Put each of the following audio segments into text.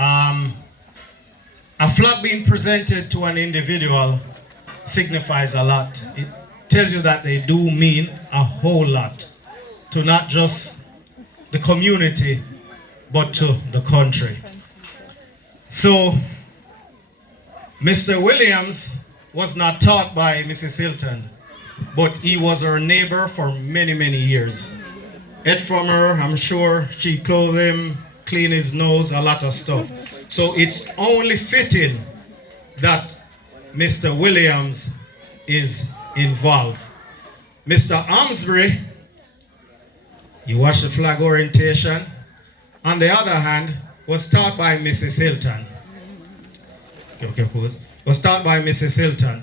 Um, a flag being presented to an individual signifies a lot. It tells you that they do mean a whole lot to not just the community, but to the country. So, Mr. Williams was not taught by Mrs. Hilton, but he was her neighbor for many, many years. Ate from her, I'm sure she clothed him, cleaned his nose, a lot of stuff. So it's only fitting that Mr. Williams is involved. Mr. Amsbury, he watched the flag orientation. On the other hand, was taught by Mrs. Hilton. Was taught by Mrs. Hilton.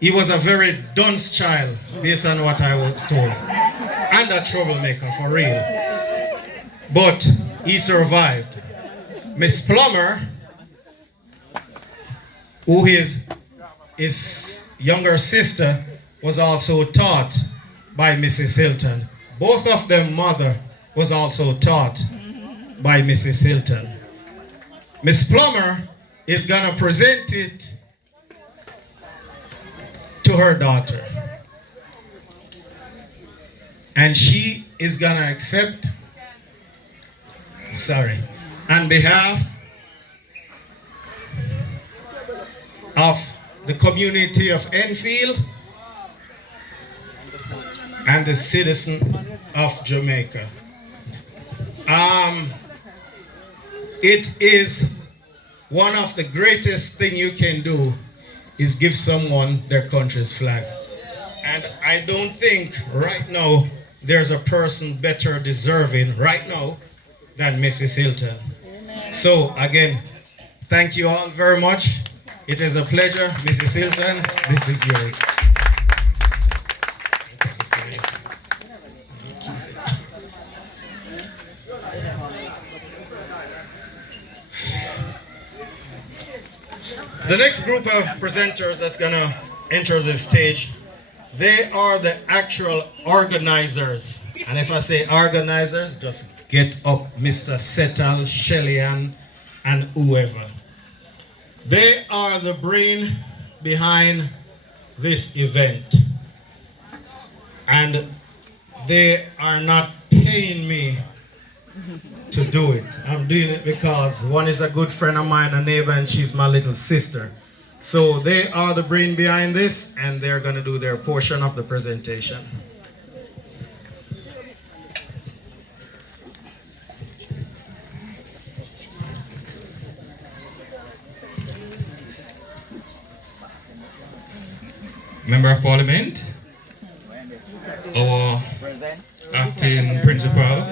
He was a very dunce child, based on what I was told, and a troublemaker for real. But he survived. Miss Plummer, who is his younger sister, was also taught by Mrs. Hilton. Both of them mother was also taught by Mrs. Hilton. Miss Plummer is gonna present it to her daughter. And she is gonna accept, on behalf of the community of Enfield and the citizen of Jamaica. It is one of the greatest thing you can do is give someone their country's flag. And I don't think right now there's a person better deserving right now than Mrs. Hilton. So again, thank you all very much. It is a pleasure. Mrs. Hilton, this is yours. The next group of presenters that's gonna enter the stage, they are the actual organizers. And if I say organizers, just get up, Mr. Settle, Shellyan, and whoever. They are the brain behind this event. And they are not paying me to do it. I'm doing it because one is a good friend of mine, a neighbor, and she's my little sister. So they are the brain behind this, and they're gonna do their portion of the presentation. Member of Parliament, our acting principal,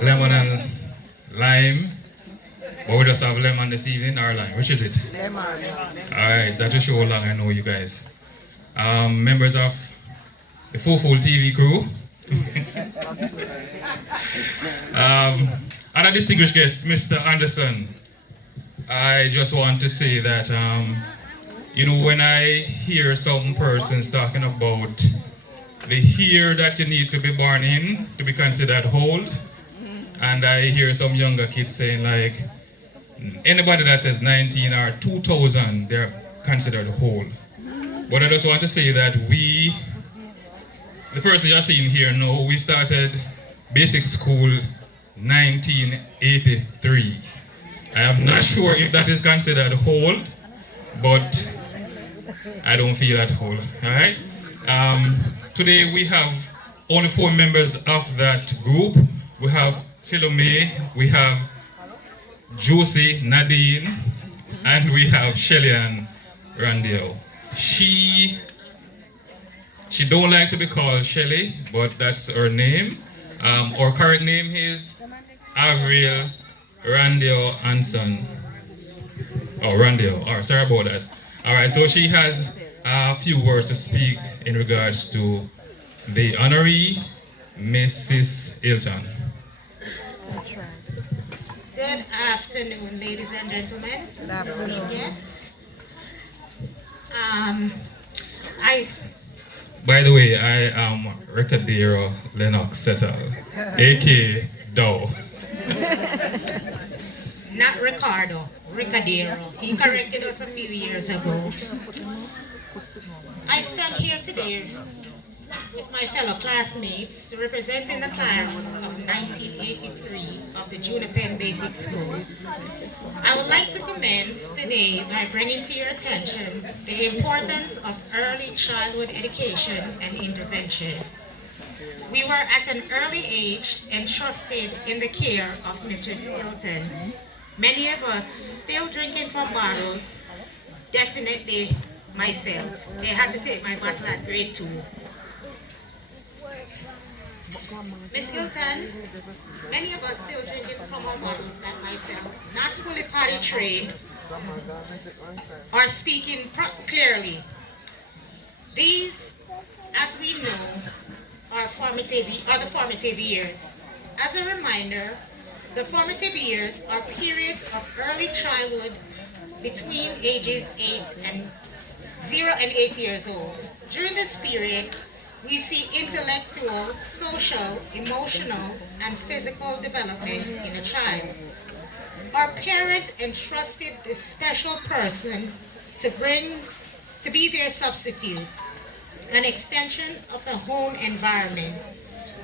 lemon and lime, but we just have lemon this evening or lime. Which is it? Lemon. Alright, that will show how long I know you guys. Members of the Full TV crew, and a distinguished guest, Mr. Anderson. I just want to say that you know, when I hear some persons talking about the year that you need to be born in to be considered old, and I hear some younger kids saying like, anybody that says 19 or 2000, they're considered old. But I just want to say that the person you're seeing here now, we started basic school 1983. I am not sure if that is considered old, but I don't feel at all. Alright? Today we have only 4 members of that group. We have Philome, we have Josie, Nadine, and we have Shellyan Randiel. She don't like to be called Shelly, but that's her name. Our current name is Avril Randiel Anson. Oh, Randiel. Alright, sorry about that. Alright, so she has a few words to speak in regards to the honoree, Mrs. Hilton. That's right. Good afternoon, ladies and gentlemen. Good afternoon. Yes. By the way, I am Recadero Lennox Settle, aka Dow. not Ricardo, Ricadero. He corrected us a few years ago. I stand here today with my fellow classmates representing the class of 1983 of the Junior Penn Basic School. I would like to commence today by bringing to your attention the importance of early childhood education and intervention. We were at an early age entrusted in the care of Mrs. Hilton. Many of us still drinking from bottles, definitely myself. They had to take my bottle at grade 2. Ms. Hilton, many of us still drinking from our bottles like myself, not fully potty trained or speaking clearly. These, as we know, are the formative years. As a reminder, the formative years are periods of early childhood between ages 0 and 8 years old. During this period, we see intellectual, social, emotional, and physical development in a child. Our parents entrusted this special person to be their substitute, an extension of the home environment,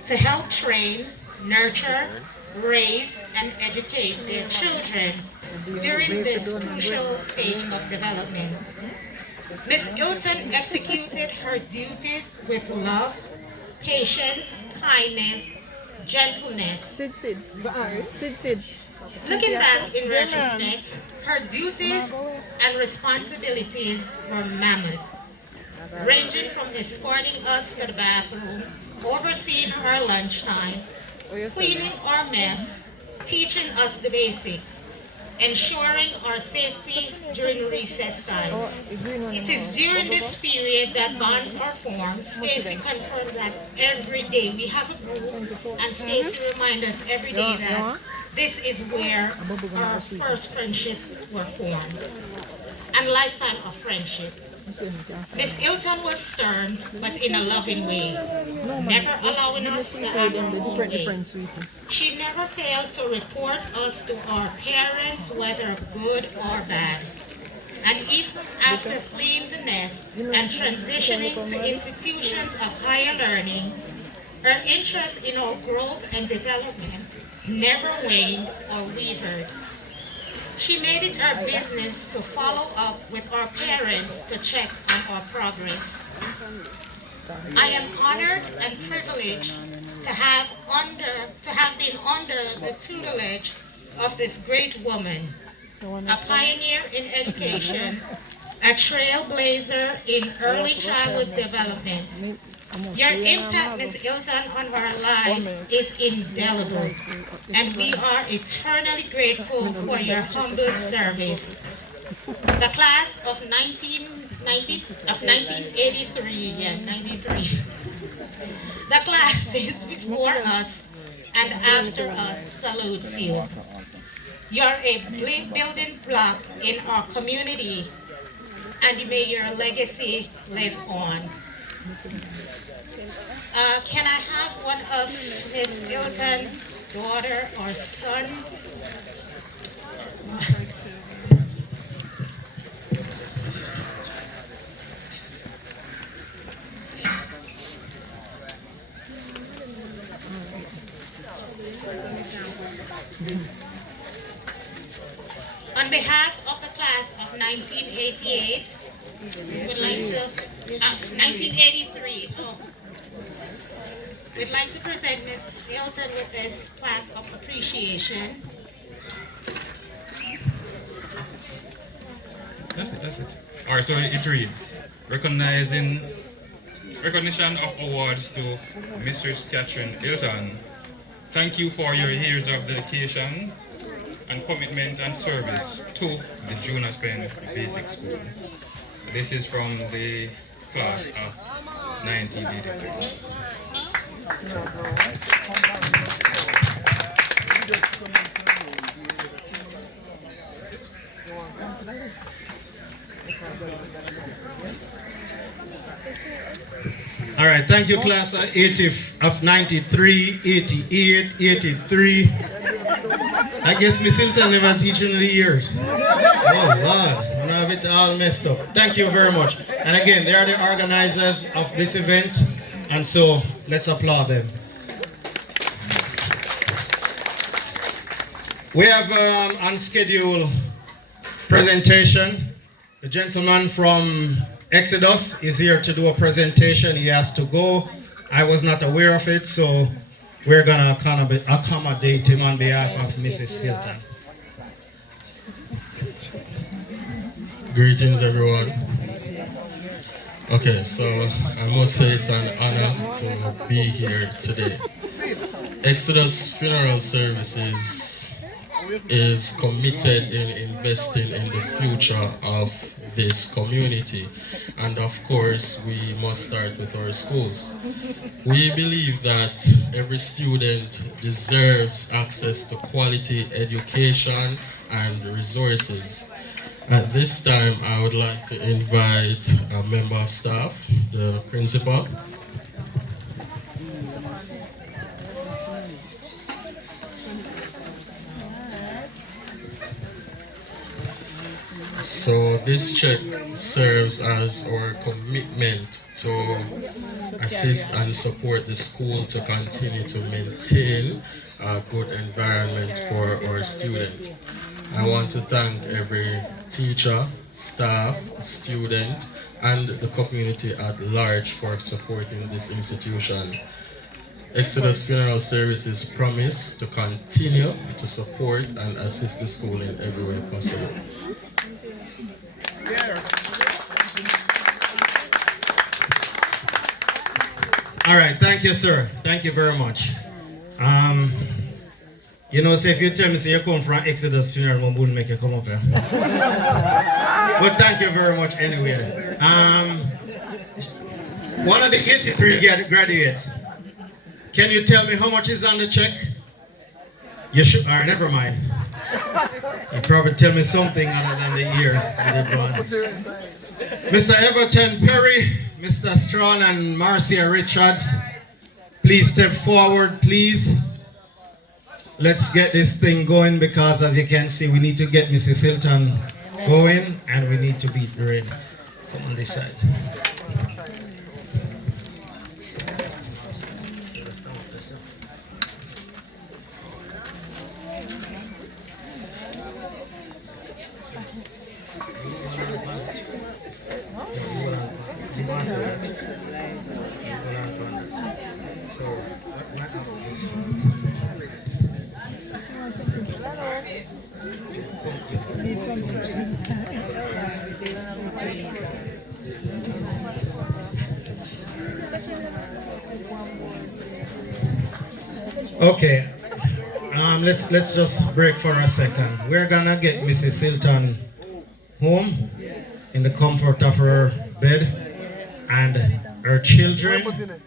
to help train, nurture, raise, and educate their children during this crucial stage of development. Ms. Hilton executed her duties with love, patience, kindness, gentleness. Looking back in retrospect, her duties and responsibilities were mammoth, ranging from escorting us to the bathroom, overseeing our lunchtime, cleaning our mess, teaching us the basics, ensuring our safety during recess time. It is during this period that bonds are formed. Stacy confirmed that every day we have a group, and Stacy reminds us every day that this is where our first friendship were formed, and lifetime of friendship. Miss Hilton was stern, but in a loving way, never allowing us to have our own way. She never failed to report us to our parents, whether good or bad. And even after fleeing the nest and transitioning to institutions of higher learning, her interest in our growth and development never waned or wavered. She made it her business to follow up with our parents to check on our progress. I am honored and privileged to have been under the tutelage of this great woman, a pioneer in education, a trailblazer in early childhood development. Your impact, Ms. Hilton, on our lives is indelible, and we are eternally grateful for your humble service. The class of 1983, the classes before us and after us salutes you. You're a building block in our community, and may your legacy live on. Can I have one of Ms. Hilton's daughter or son? On behalf of the class of 1988, we would like to, 1983, we'd like to present Ms. Hilton with this plaque of appreciation. That's it. All right, so it reads, recognition of awards to Mrs. Catherine Hilton. Thank you for your years of dedication and commitment and service to the Junior Penn Basic School. This is from the class of 1983. All right, thank you, class of 93, 88, 83. I guess Miss Hilton never teaching the years. Oh Lord, I have it all messed up. Thank you very much. And again, they are the organizers of this event, and so let's applaud them. We have on schedule presentation. The gentleman from Exodus is here to do a presentation. He has to go. I was not aware of it, so we're gonna accommodate him on behalf of Mrs. Hilton. Greetings, everyone. Okay, so I must say it's an honor to be here today. Exodus Funeral Services is committed in investing in the future of this community, and of course we must start with our schools. We believe that every student deserves access to quality education and resources. At this time, I would like to invite a member of staff, the principal. So this check serves as our commitment to assist and support the school to continue to maintain a good environment for our students. I want to thank every teacher, staff, student, and the community at large for supporting this institution. Exodus Funeral Services promise to continue to support and assist the school in every way possible. All right, thank you, sir. Thank you very much. You know, say if you tell me say you come from Exodus Funeral, I wouldn't make you come up here. But thank you very much anyway. One of the 83 graduates, can you tell me how much is on the check? You should, all right, never mind. You probably tell me something other than the year. Mr. Everton Perry, Mr. Strawn, and Marcia Richards, please step forward, please. Let's get this thing going, because as you can see, we need to get Mrs. Hilton going, and we need to beat the rain. Come on this side. Okay, let's just break for a second. We're gonna get Mrs. Hilton home in the comfort of her bed, and her children,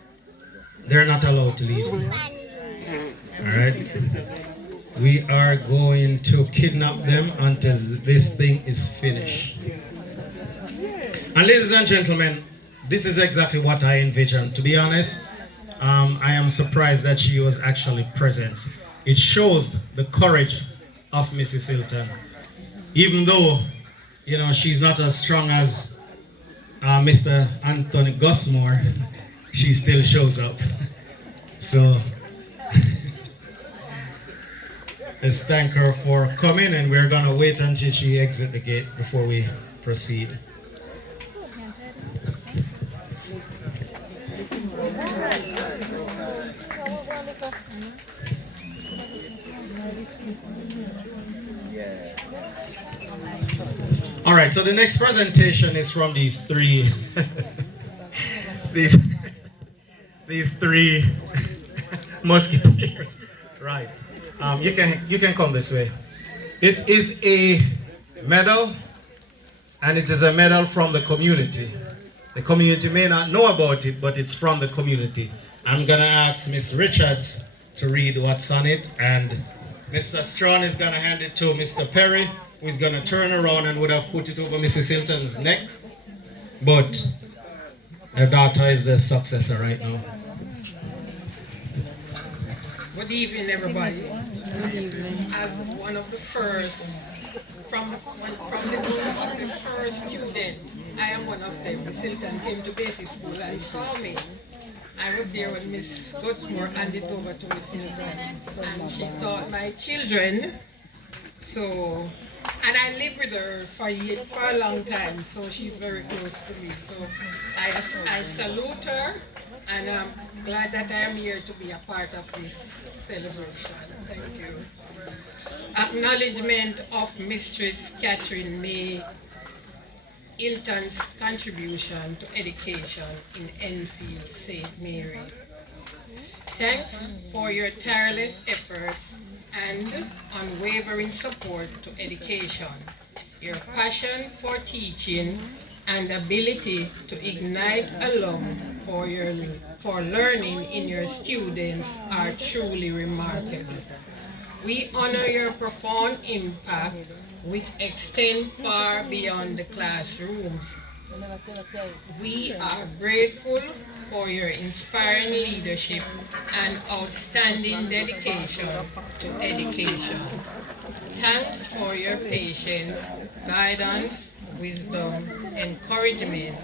they're not allowed to leave. All right, we are going to kidnap them until this thing is finished. And ladies and gentlemen, this is exactly what I envisioned. To be honest, I am surprised that she was actually present. It shows the courage of Mrs. Hilton. Even though, you know, she's not as strong as Mr. Anthony Gusmore, she still shows up. So, let's thank her for coming, and we're gonna wait until she exits the gate before we proceed. All right, so the next presentation is from these three, these three musketeers. Right. You can come this way. It is a medal, and it is a medal from the community. The community may not know about it, but it's from the community. I'm gonna ask Miss Richards to read what's on it, and Mr. Strawn is gonna hand it to Mr. Perry, who is gonna turn around and would have put it over Mrs. Hilton's neck, but her daughter is the successor right now. Good evening, everybody. as one of the first, from the first student, I am one of them. Miss Hilton came to basic school and saw me. I was there when Miss Godsmore handed over to Miss Hilton, and she taught my children. So, and I lived with her for a long time, so she's very close to me. So I salute her, and I'm glad that I am here to be a part of this celebration. Thank you. Acknowledgement of Mistress Catherine May Hilton's contribution to education in Enfield St. Mary. Thanks for your tireless efforts and unwavering support to education. Your passion for teaching and ability to ignite alum for learning in your students are truly remarkable. We honor your profound impact, which extend far beyond the classrooms. We are grateful for your inspiring leadership and outstanding dedication to education. Thanks for your patience, guidance, wisdom, encouragement,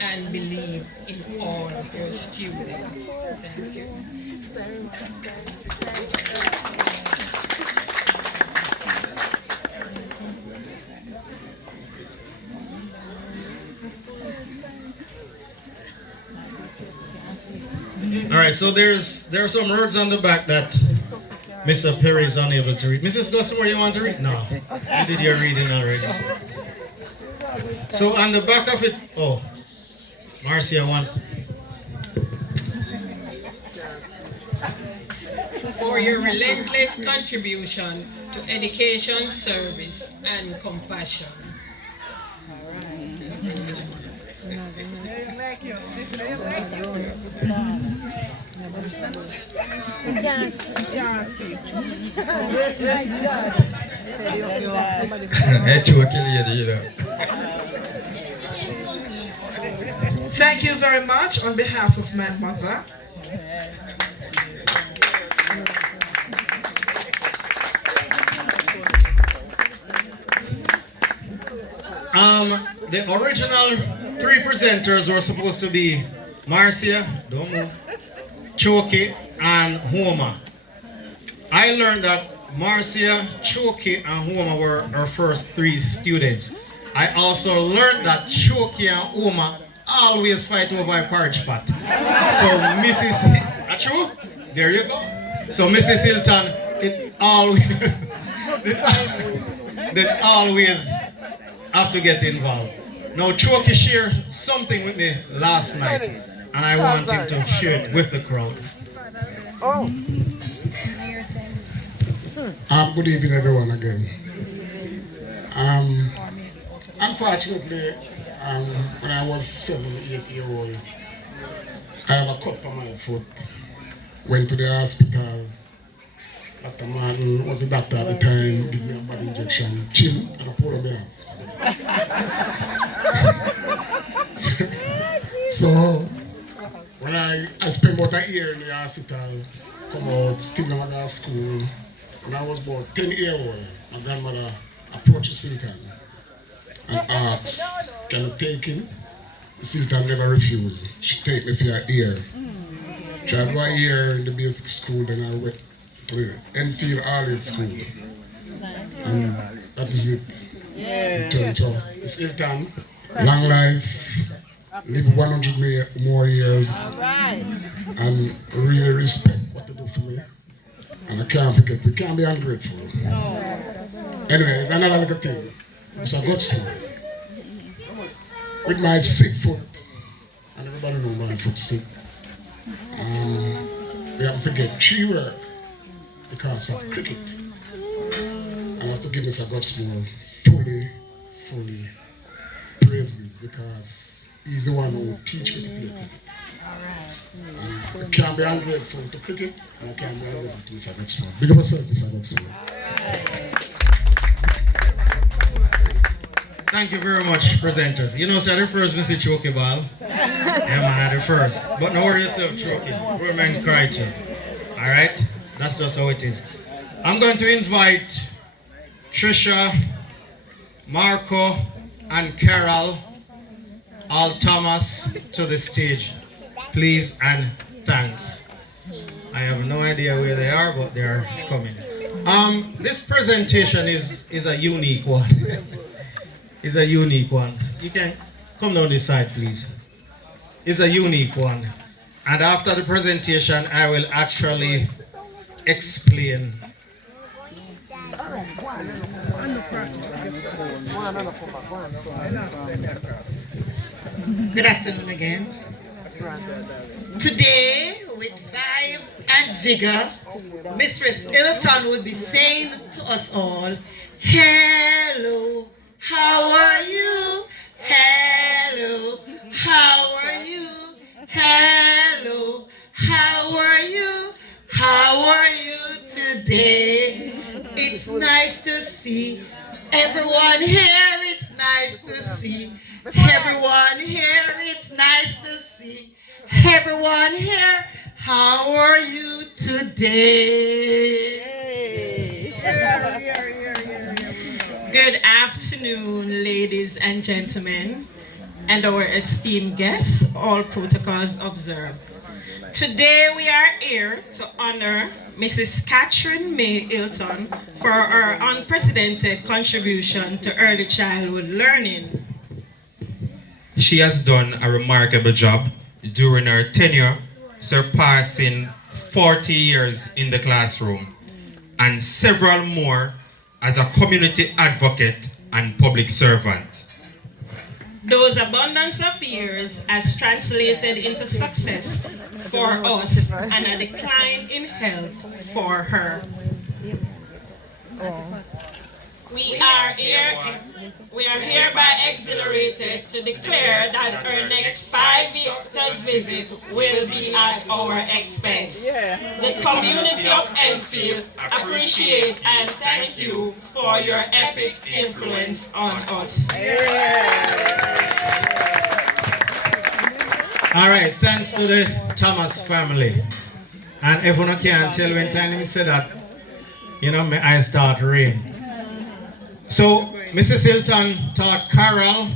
and belief in all your students. Thank you. All right, so there are some words on the back that Mr. Perry is unable to read. Mrs. Gossamer, you want to read? No, you did your reading already. So on the back of it, oh, Marcia wants. For your relentless contribution to education, service, and compassion. Thank you very much on behalf of my mother. The original three presenters were supposed to be Marcia, Domo, Choki, and Homa. I learned that Marcia, Choki, and Homa were our first three students. I also learned that Choki and Homa always fight over a porridge pot. So Mrs. True? There you go. So Mrs. Hilton, it always, they always have to get involved. Now Choki shared something with me last night, and I want him to share it with the crowd. Good evening, everyone, again. Unfortunately, when I was 7 or 8 years old, I have a cut on my foot. Went to the hospital. Dr. Martin was the doctor at the time, gave me a bad injection, chin, and a pulled me off. So when I spent about a year in the hospital, come out, still never got to school. When I was about 10 years old, my grandmother approached Sultan and asked, can you take him? Sultan never refused. She take me for a year. She had 1 year in the basic school, then I went to the Enfield Arlene School. And that is it. So, Sultan, long life, live 100 more years, and really respect what they do for me. And I can't forget, we can't be ungrateful. Anyway, another little thing. Mr. Godson, with my sick foot, and everybody knows my foot sick, we have to forget 3 work because of cricket. I have to give Mr. Godson fully praises because he's the one who teach me to play cricket. I can't be ungrateful to cricket, and I can't be ungrateful to Mr. Godson. Big up yourself, Mr. Godson. Thank you very much, presenters. You know, so I the first Mr. Choki Ball. Yeah, man, I the first. But no worry yourself, Choki. Women cry too. All right? That's just how it is. I'm going to invite Trisha, Marco, and Carol, all Thomas, to the stage. Please and thanks. I have no idea where they are, but they are coming. This presentation is a unique one. It's a unique one. You can come down this side, please. It's a unique one. And after the presentation, I will actually explain. Good afternoon again. Today, with vibe and vigor, Mistress Hilton will be saying to us all, hello, how are you? Hello, how are you? Hello, how are you? How are you today? It's nice to see everyone here. It's nice to see everyone here. It's nice to see everyone here. How are you today? Good afternoon, ladies and gentlemen, and our esteemed guests, all protocols observed. Today we are here to honor Mrs. Catherine May Hilton for her unprecedented contribution to early childhood learning. She has done a remarkable job during her tenure, surpassing 40 years in the classroom and several more as a community advocate and public servant. Those abundance of years has translated into success for us and a decline in health for her. We are hereby exhilarated to declare that our next 5 years visit will be at our expense. The community of Enfield appreciates and thank you for your epic influence on us. All right, thanks to the Thomas family. And everyone can tell when time he said that, you know, my eyes start rain. So, Mrs. Hilton taught Carol,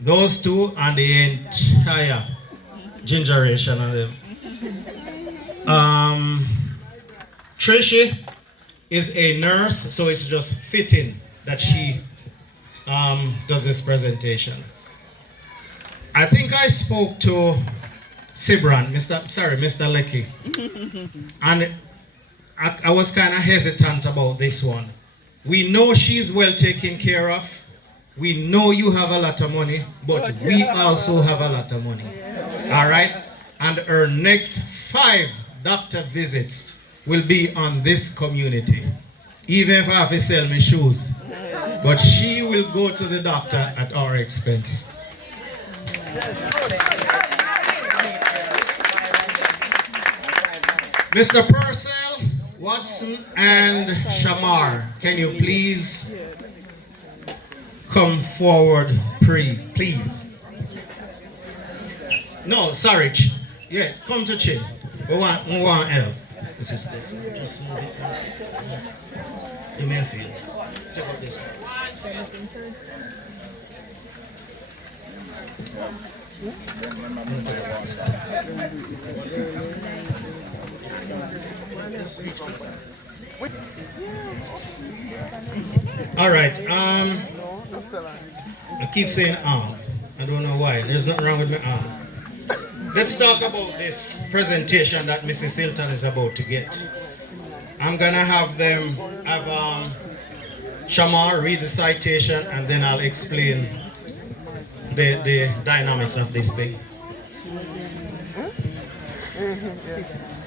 those two, and the entire generation of them. Tracy is a nurse, so it's just fitting that she does this presentation. I think I spoke to Sibran, Mr. Lecky, and I was kind of hesitant about this one. We know she's well taken care of. We know you have a lot of money, but we also have a lot of money. All right? And her next 5 doctor visits will be on this community. Even if I have to sell my shoes. But she will go to the doctor at our expense. Mr. Purcell, Watson, and Shamar, can you please come forward, please? No, sorry. Yeah, come to Chin. We want help. This is this. Just move it. You may feel. Take out this one. All right. I keep saying arm. I don't know why. There's nothing wrong with my arm. Let's talk about this presentation that Mrs. Hilton is about to get. I'm gonna have them have Shamar read the citation, and then I'll explain the dynamics of this thing.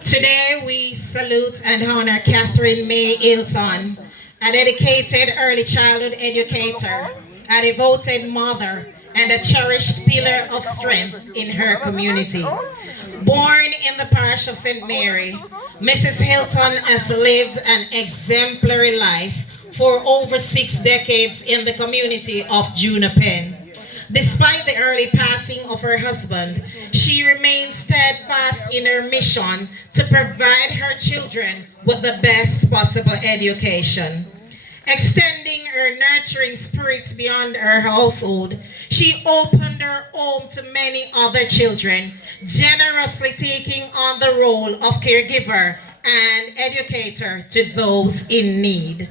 Today we salute and honor Catherine May Hilton, a dedicated early childhood educator, a devoted mother, and a cherished pillar of strength in her community. Born in the parish of St. Mary, Mrs. Hilton has lived an exemplary life for over 6 decades in the community of Junipen. Despite the early passing of her husband, she remains steadfast in her mission to provide her children with the best possible education. Extending her nurturing spirit beyond her household, she opened her home to many other children, generously taking on the role of caregiver and educator to those in need.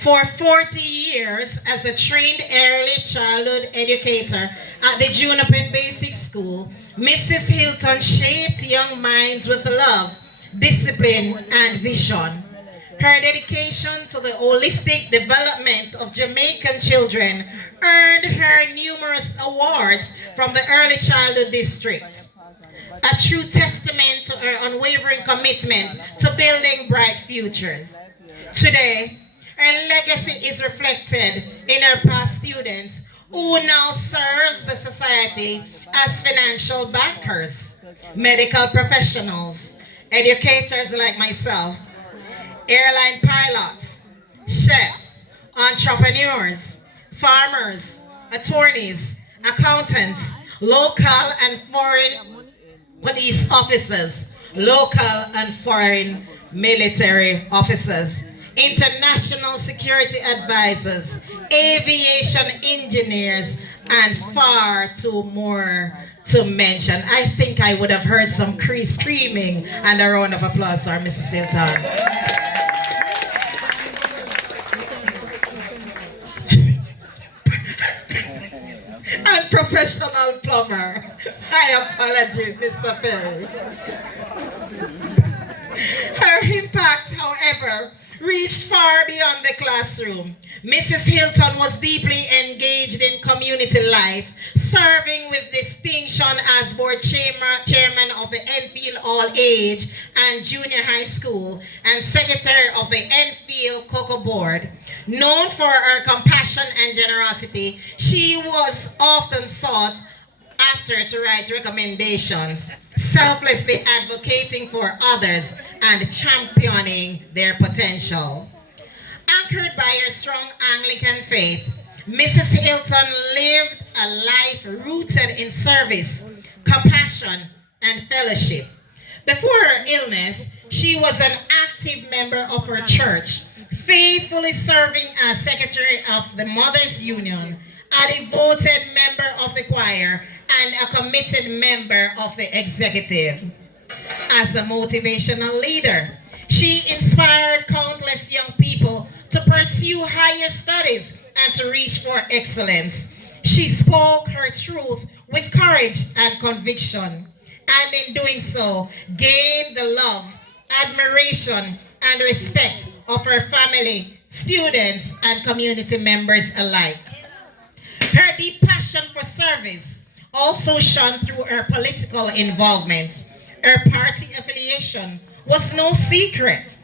For 40 years as a trained early childhood educator at the Juniper Basic School, Mrs. Hilton shaped young minds with love, discipline, and vision. Her dedication to the holistic development of Jamaican children earned her numerous awards from the Early Childhood District. A true testament to her unwavering commitment to building bright futures. Today, her legacy is reflected in her past students who now serves the society as financial bankers, medical professionals, educators like myself, airline pilots, chefs, entrepreneurs, farmers, attorneys, accountants, local and foreign police officers, local and foreign military officers, international security advisors, aviation engineers, and far too more to mention. I think I would have heard some screaming and a round of applause for Mrs. Hilton. And professional plumber. I apologize, Mr. Perry. Her impact, however, reached far beyond the classroom. Mrs. Hilton was deeply engaged in community life, serving with distinction as board chairman of the Enfield All-Age and Junior High School and secretary of the Enfield Cocoa Board. Known for her compassion and generosity, she was often sought after to write recommendations, selflessly advocating for others and championing their potential. Anchored by her strong Anglican faith, Mrs. Hilton lived a life rooted in service, compassion, and fellowship. Before her illness, she was an active member of her church, faithfully serving as secretary of the Mothers Union, a devoted member of the choir, and a committed member of the executive. As a motivational leader, she inspired countless young people to pursue higher studies and to reach for excellence. She spoke her truth with courage and conviction, and in doing so, gained the love, admiration, and respect of her family, students, and community members alike. Her deep passion for service also shone through her political involvement. Her party affiliation was no secret,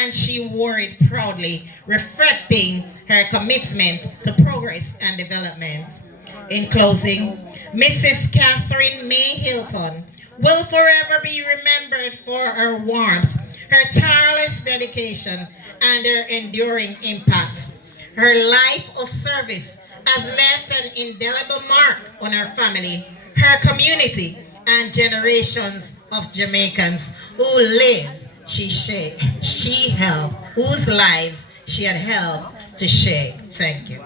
and she wore it proudly, reflecting her commitment to progress and development. In closing, Mrs. Catherine May Hilton will forever be remembered for her warmth, her tireless dedication, and her enduring impact. Her life of service has left an indelible mark on her family, her community, and generations of Jamaicans who lives she helped, whose lives she had helped to shape. Thank you.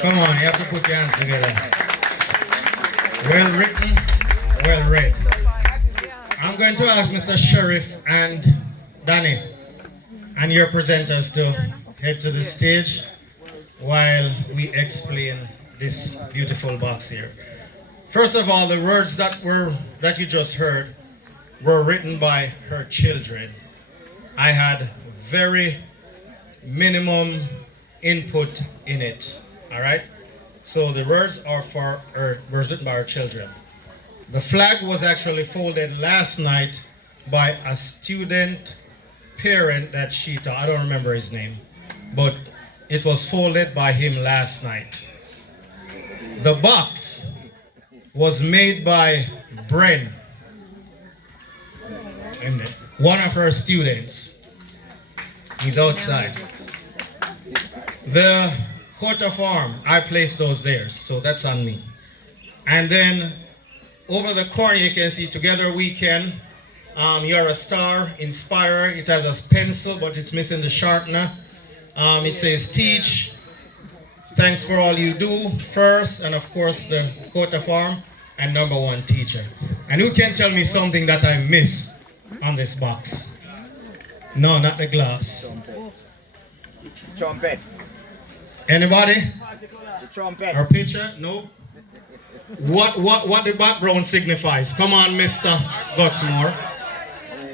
Come on, you have to put your hands together. Well written, well read. I'm going to ask Mr. Sheriff and Danny and your presenters to head to the stage while we explain this beautiful box here. First of all, the words that you just heard were written by her children. I had very minimum input in it. All right? So the words are written by her children. The flag was actually folded last night by a student parent that she taught. I don't remember his name, but it was folded by him last night. The box was made by Bren, one of her students. He's outside. The coat of arm, I placed those there, so that's on me. And then over the corner you can see Together We Can. You're a star, inspire. It has a pencil, but it's missing the sharpener. It says teach. Thanks for all you do first, and of course the coat of arm, and number one, teacher. And who can tell me something that I miss on this box? No, not the glass. Trumpet. Anybody? The trumpet. Our picture? No. What the background signifies? Come on, Mr. Gutsmore.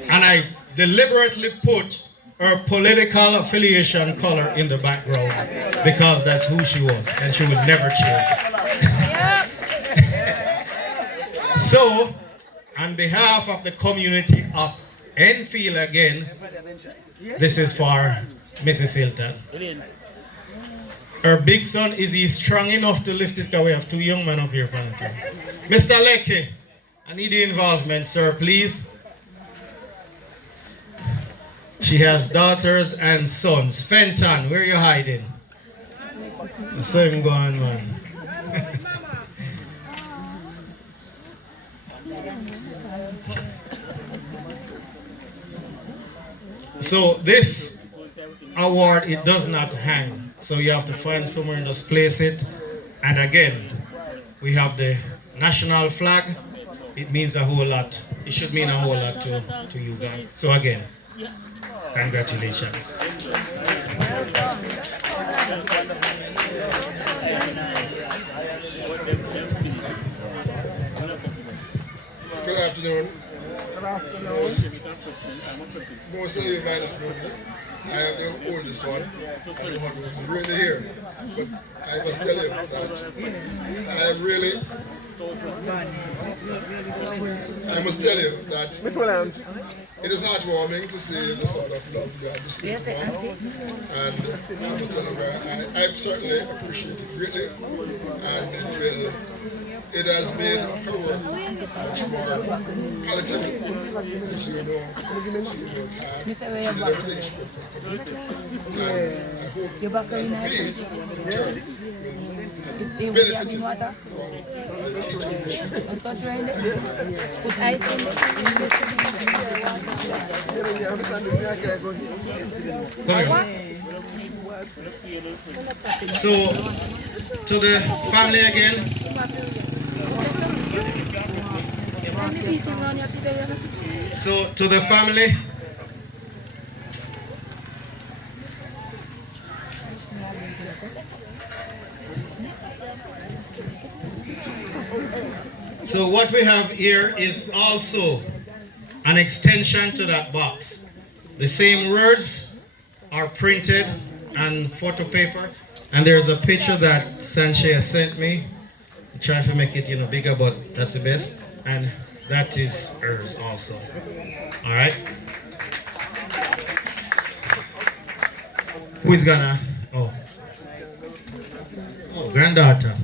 And I deliberately put her political affiliation color in the background because that's who she was, and she would never change. So, on behalf of the community of Enfield again, this is for Mrs. Hilton. Her big son, is he strong enough to lift it? Because we have two young men up here. Mr. Leckie, I need the involvement, sir, please. She has daughters and sons. Fenton, where are you hiding? I saw him going, man. So this award, it does not hang. So you have to find somewhere and just place it. And again, we have the national flag. It means a whole lot. It should mean a whole lot to you guys. So again, congratulations. Good afternoon. Good afternoon. Most of you might not know me. I am the oldest one. I don't want to really here. But I must tell you that I must tell you that Miss Williams, it is heartwarming to see the sort of love you have displayed upon. And I must tell you, I certainly appreciate it greatly. And it has made her work much more palatable. And she worked hard. She did everything she could for the community. And I hope that we, in turn, will benefit from the teaching she did. So, to the family again. So, to the family. So what we have here is also an extension to that box. The same words are printed on photo paper, and there's a picture that Sanchez sent me. I try to make it bigger, but that's the best. And that is hers also. All right. Who is gonna? Oh, granddaughter.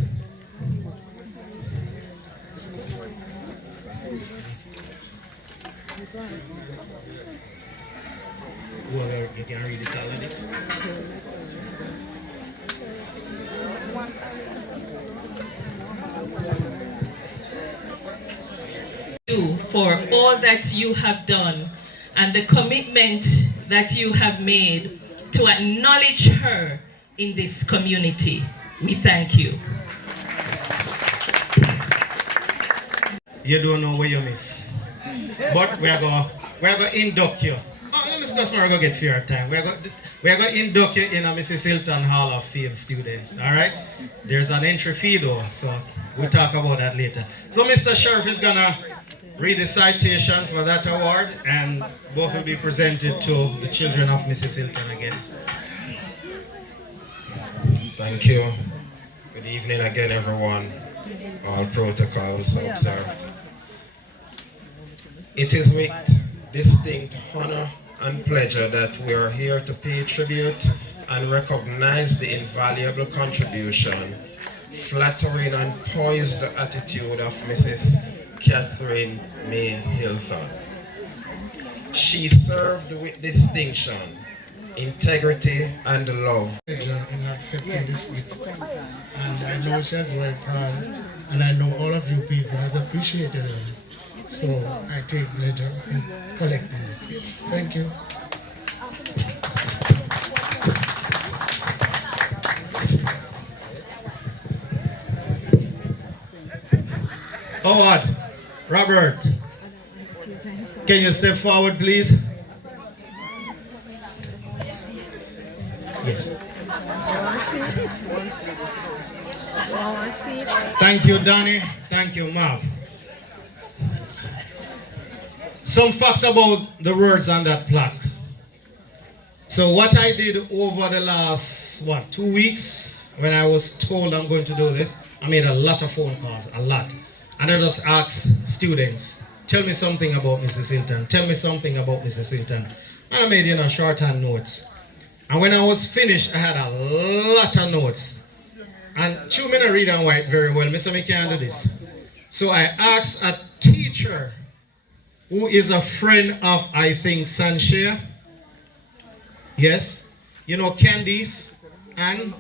Whoever you can read this out like this. For all that you have done and the commitment that you have made to acknowledge her in this community. We thank you. You don't know where you miss. But we're going to induct you. Oh, let me just go get fair time. We're going to induct you in a Mrs. Hilton Hall of Fame students. All right? There's an entry fee though, so we'll talk about that later. So Mr. Sheriff is going to read the citation for that award, and both will be presented to the children of Mrs. Hilton again. Thank you. Good evening again, everyone. All protocols observed. It is with distinct honor and pleasure that we are here to pay tribute and recognize the invaluable contribution, flattering and poised attitude of Mrs. Catherine May Hilton. She served with distinction integrity, and love. In accepting this gift. And I know she has worked hard, and I know all of you people have appreciated her. So I take pleasure in collecting this gift. Thank you. Howard, Robert, can you step forward, please? Yes. Thank you, Danny. Thank you, Marv. Some facts about the words on that plaque. So what I did over the last, 2 weeks, when I was told I'm going to do this, I made a lot of phone calls, a lot. And I just asked students, tell me something about Mrs. Hilton. Tell me something about Mrs. Hilton. And I made, shorthand notes. And when I was finished, I had a lot of notes. And two men read and write very well. Mr. I can't do this. So I asked a teacher who is a friend of, I think, Sanshea. Yes. Candice. And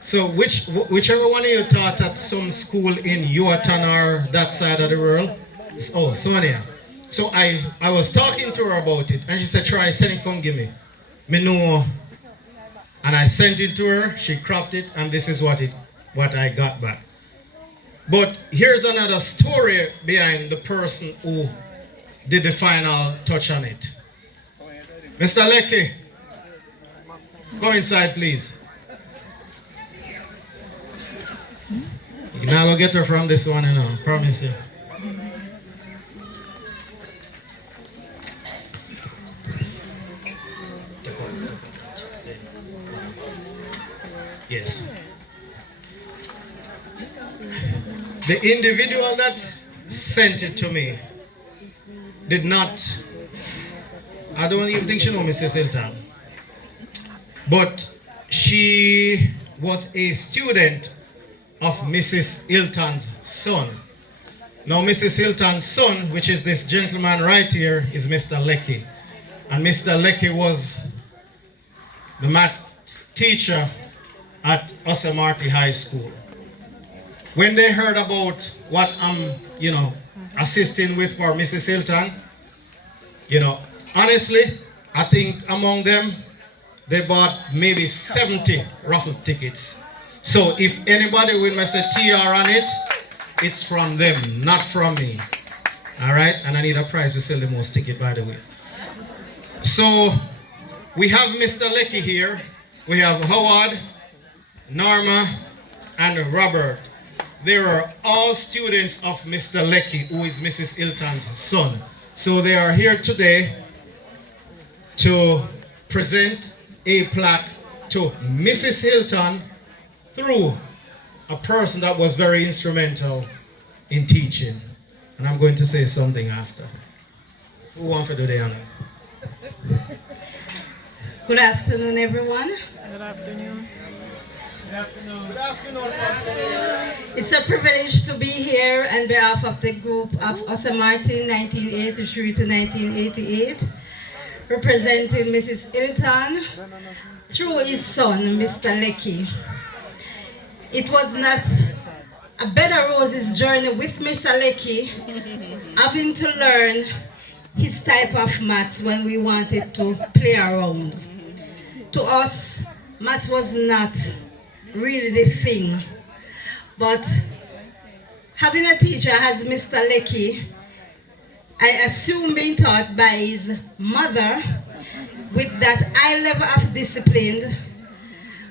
so whichever one of you taught at some school in Yuatan or that side of the world? Oh, Sonia. So I was talking to her about it, and she said, try, send it, come give me. Me know. And I sent it to her, she cropped it, and this is what I got back. But here's another story behind the person who did the final touch on it. Mr. Lecky, come inside, please. Now we'll get her from this one, promise you. Yes. The individual that sent it to me did not, I don't even think she knows Mrs. Hilton, but she was a student of Mrs. Hilton's son. Now Mrs. Hilton's son, which is this gentleman right here, is Mr. Lecky. And Mr. Lecky was the math teacher at Osamarty High School. When they heard about what I'm, assisting with for Mrs. Hilton, honestly, I think among them, they bought maybe 70 raffle tickets. So if anybody will mess a TR on it, it's from them, not from me. All right, and I need a prize to sell the most ticket, by the way. So we have Mr. Lecky here. We have Howard, Norma, and Robert. They are all students of Mr. Lecky, who is Mrs. Hilton's son. So they are here today to present a plaque to Mrs. Hilton through a person that was very instrumental in teaching. And I'm going to say something after. Who wants to do the honors? Good afternoon, everyone. Good afternoon. Good afternoon. Good afternoon. It's a privilege to be here on behalf of the group of Osamarty 1983 to 1988, representing Mrs. Hilton through his son, Mr. Lecky. It was not a bed of roses journey with Mr. Lecky, having to learn his type of maths when we wanted to play around. To us, maths was not really the thing. But having a teacher as Mr. Lecky, I assume being taught by his mother with that high level of discipline,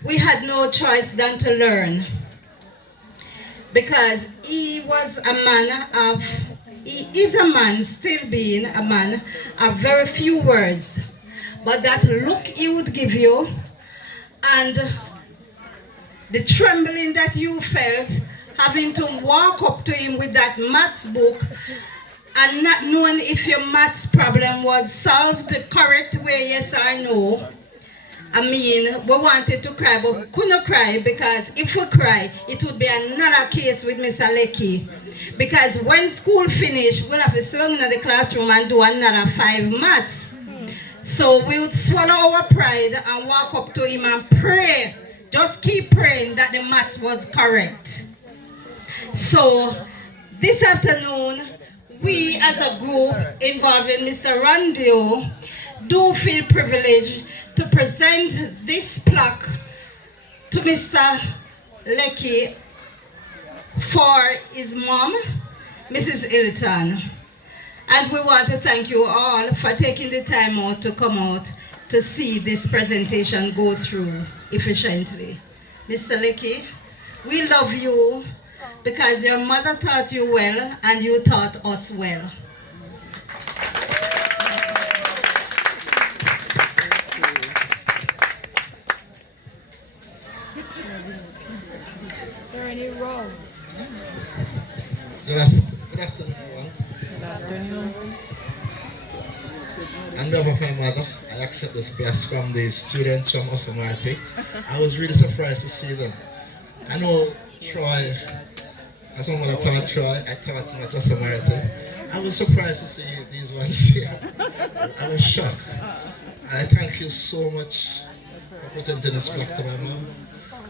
we had no choice than to learn. Because he was a man of, he is a man, still being a man of very few words. But that look he would give you and the trembling that you felt having to walk up to him with that maths book and not knowing if your maths problem was solved the correct way, yes or no. I mean, we wanted to cry, but we couldn't cry because if we cry, it would be another case with Mr. Lecky. Because when school finished, we'll have to sit down in the classroom and do another 5 maths. So we would swallow our pride and walk up to him and pray. Just keep praying that the maths was correct. So this afternoon, we as a group involving Mr. Randio do feel privileged to present this plaque to Mr. Lecky for his mom, Mrs. Ilton. And we want to thank you all for taking the time out to come out to see this presentation go through efficiently. Mr. Lecky, we love you because your mother taught you well and you taught us well. Good afternoon, everyone. Good afternoon. On behalf of my mother, I accept this bless from the students from Osamarty. I was really surprised to see them. I know Troy, as someone that taught Troy, I taught him at Osamarty. I was surprised to see these ones here. I was shocked. I thank you so much for presenting this plaque to my mom.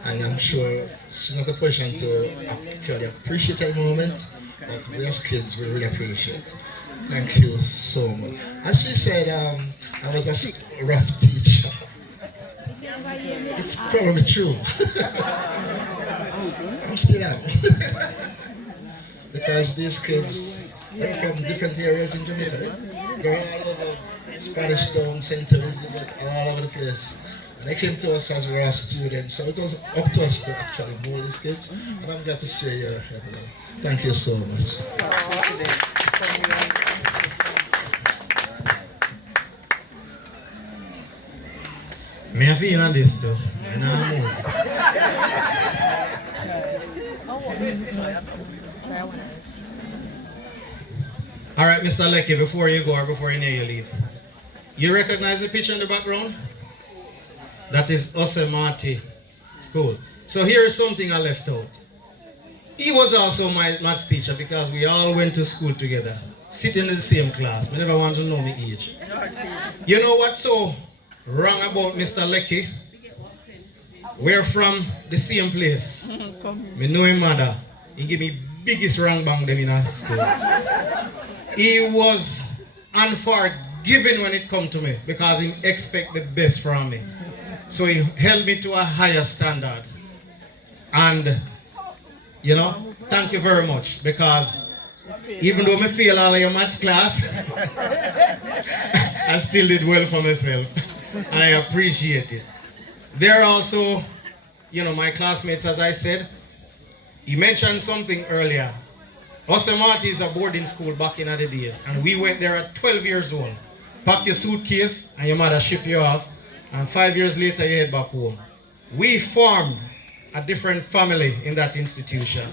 And I'm sure she's not in a position to actually appreciate that moment, but we as kids will really appreciate it. Thank you so much. As she said, I was a rough teacher. It's probably true. I'm still am. Because these kids are from different areas in Jamaica. They're all over Spanish Town, St. Elizabeth, all over the place. And they came to us as we were students, so it was up to us to actually mold these kids. And I'm glad to see you here, everyone. Thank you so much. Me I feel on this too. And I move. All right, Mr. Lecky, before you go or before you know you leave, you recognize the picture in the background? That is Osamarty School. So here is something I left out. He was also my maths teacher because we all went to school together, sitting in the same class. I never want to know my age. You know what's so wrong about Mr. Lecky? We're from the same place. I know him mother. He gave me biggest wrong bang them in our school. He was unforgiving when it come to me because he expect the best from me. So he held me to a higher standard. And, you know, thank you very much because even though I fail all of your maths class, I still did well for myself. And I appreciate it. They're also, you know, my classmates, as I said. He mentioned something earlier. Osamarty is a boarding school back in the days. And we went there at 12 years old. Pack your suitcase and your mother ship you off. And 5 years later, you head back home. We formed a different family in that institution.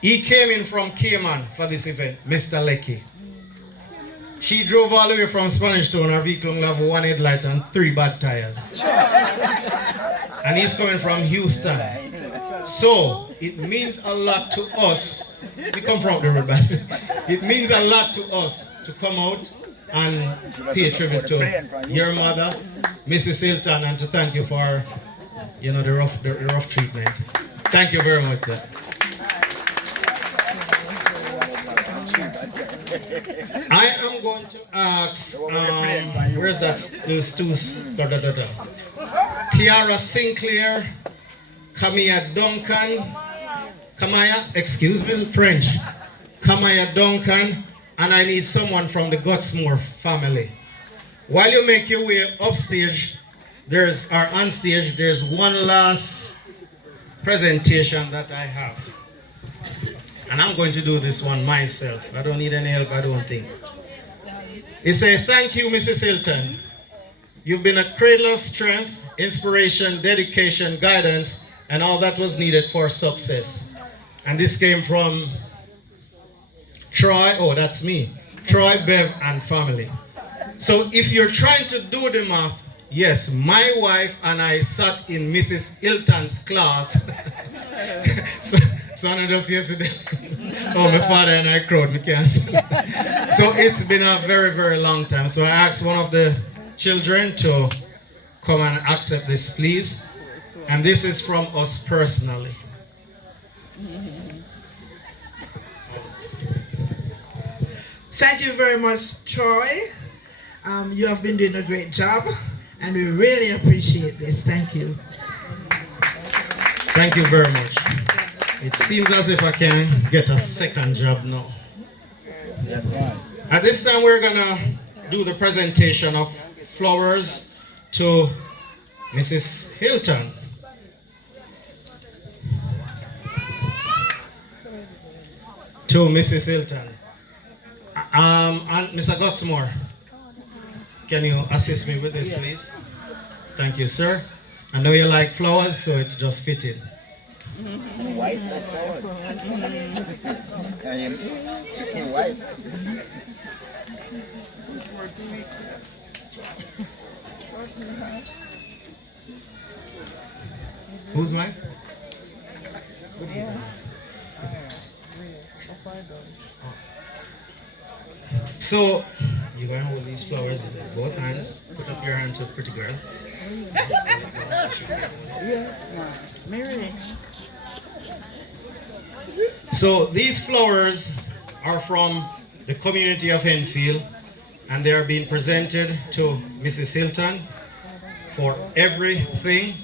He came in from Cayman for this event, Mr. Lecky. She drove all the way from Spanish Town. Her vehicle will have one headlight and 3 bad tires. And he's coming from Houston. So, it means a lot to us. We come from the road, but it means a lot to us to come out and pay tribute to your mother, Mrs. Hilton, and to thank you for, you know, the rough treatment. Thank you very much, sir. I am going to ask, where's that? Those two, Tiara Sinclair, Camilla Duncan, excuse me, French, Camilla Duncan, and I need someone from the Gutsmore family. While you make your way upstage, on stage, there's one last presentation that I have. And I'm going to do this one myself. I don't need any help, I don't think. He said, thank you, Mrs. Hilton. You've been a cradle of strength, inspiration, dedication, guidance, and all that was needed for success. And this came from Troy, oh, that's me. Troy, Bev, and family. So if you're trying to do the math, yes, my wife and I sat in Mrs. Hilton's class. so not just yesterday. Oh, my father and I crowed, we can't. So it's been a very, very long time. So I asked one of the children to come and accept this, please. And this is from us personally. Thank you very much, Troy. You have been doing a great job, and we really appreciate this. Thank you. Thank you very much. It seems as if I can get a second job now. At this time, we're gonna do the presentation of flowers to Mrs. Hilton. To Mrs. Hilton. And Mr. Gutsmore, can you assist me with this, please? Thank you, sir. I know you like flowers, so it's just fitting. Who's mine? So, you're going to hold these flowers in both hands. Put up your hand to pretty girl. So, these flowers are from the community of Enfield, and they are being presented to Mrs. Hilton for everything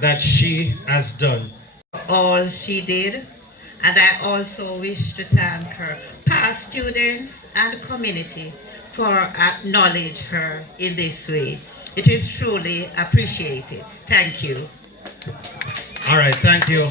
that she has done. All she did, and I also wish to thank her past students and community for acknowledge her in this way. It is truly appreciated. Thank you. All right, thank you.